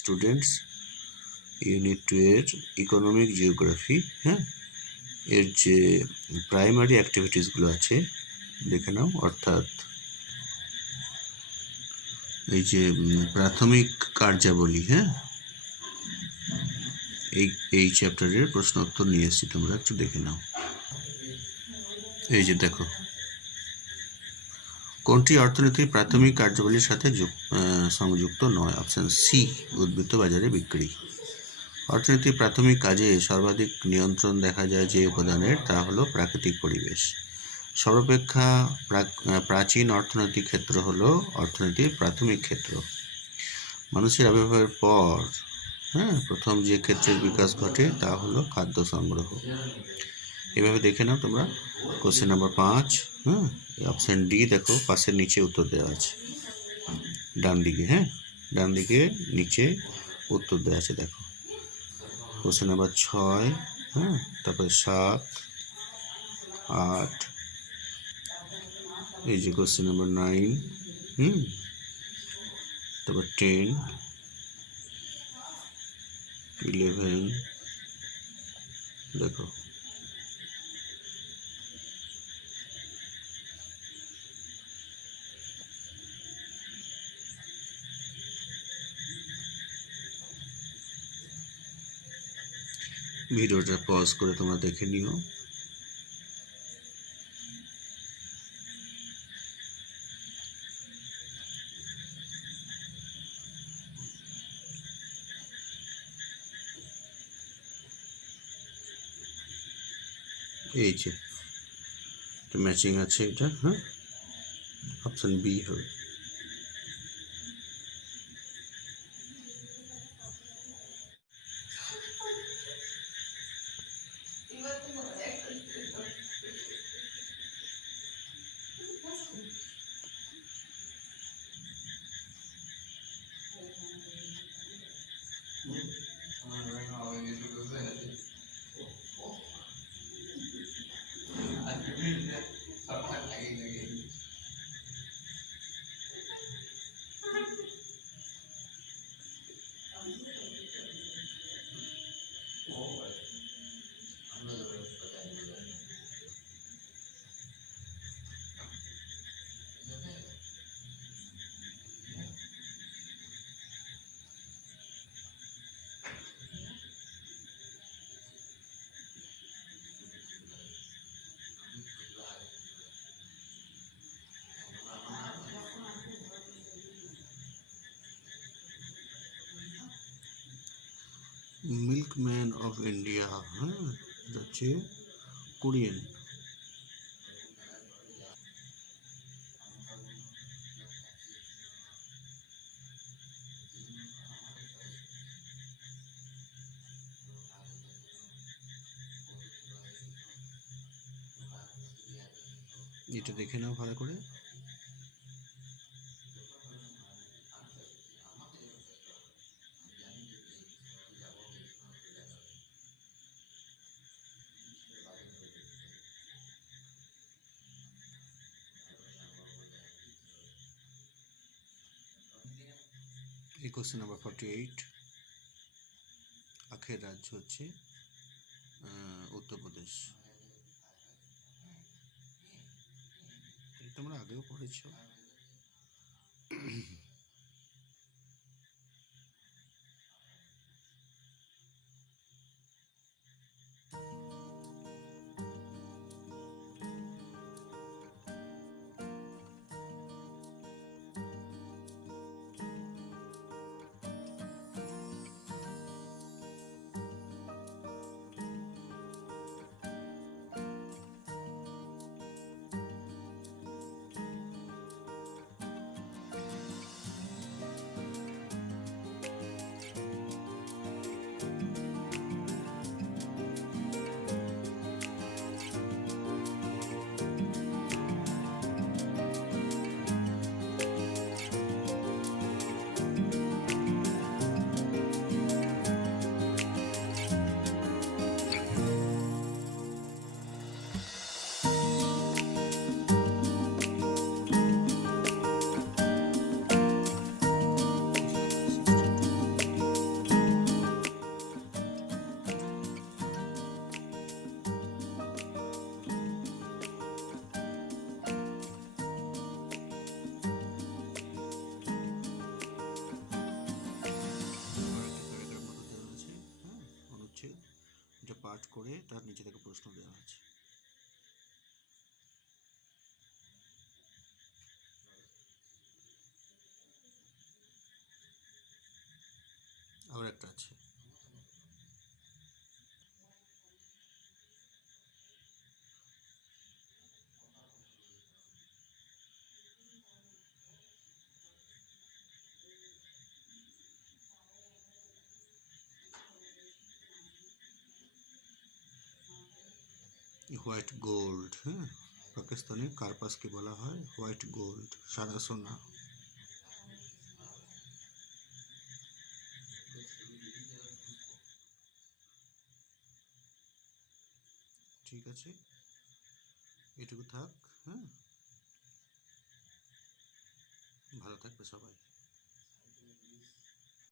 Students, unit 2 এর economic geography, হ্যাঁ, এর যে প্রাইমারি অ্যাক্টিভিটিসগুলো আছে দেখে নাও। অর্থাৎ এই যে প্রাথমিক কার্যাবলী, হ্যাঁ, এই চ্যাপ্টারের প্রশ্ন উত্তর নিয়ে এসেছি, তোমরা একটু দেখে নাও। এই যে দেখো, কোনটি অর্থনীতির প্রাথমিক কার্যাবলীর সাথে সংযুক্ত নয়? অপশন সি, উদ্বৃত্ত বাজারে বিক্রি। অর্থনীতির প্রাথমিক কাজে সর্বাধিক নিয়ন্ত্রণ দেখা যায় যে উপাদানের, তা হলো প্রাকৃতিক পরিবেশ। সর্বাপেক্ষা প্রাচীন অর্থনৈতিক ক্ষেত্র হলো অর্থনীতির প্রাথমিক ক্ষেত্র। মানুষের আবির্ভাবের পর, হ্যাঁ, প্রথম যে ক্ষেত্রের বিকাশ ঘটে তা হলো খাদ্য সংগ্রহ। এভাবে দেখে নাও তোমরা। কোশ্চেন নাম্বার 5, হ্যাঁ, অপশন ডি দেখো, পাশের নিচে উত্তর দেওয়া আছে, ডান দিকে, হ্যাঁ, ডান দিকে নিচে উত্তর দেওয়া আছে দেখো। কোশ্চেন নাম্বার 6, হ্যাঁ, তারপরে 7, 8, এই যে কোশ্চেন নাম্বার 9, তারপর 10, 11, দেখো। ভিডিওটা পজ করে তোমরা দেখে নিও। এই যে ম্যাচিং আছে এটা, হ্যাঁ, অপশন বি হবে। মিল্কম্যান অফ ইন্ডিয়া, হ্যাঁ, এটা হচ্ছে কোরিয়ান। এটা দেখে নাও ভালো করে। কোশ্চেন নাম্বার 48, আখের রাজ্য হচ্ছে উত্তরপ্রদেশ। তোমরা আগেও পড়েছো। করে তার নিচে থেকে প্রশ্ন দেওয়া আছে। আবার একটা আছে, হোয়াইট গোল্ড। হ্যাঁ, পাকিস্তানি কার্পাসকে বলা হয় হোয়াইট গোল্ড, সাদা সোনা। ঠিক আছে, এটুকু থাক। হ্যাঁ, ভালো থাকবে সবাই।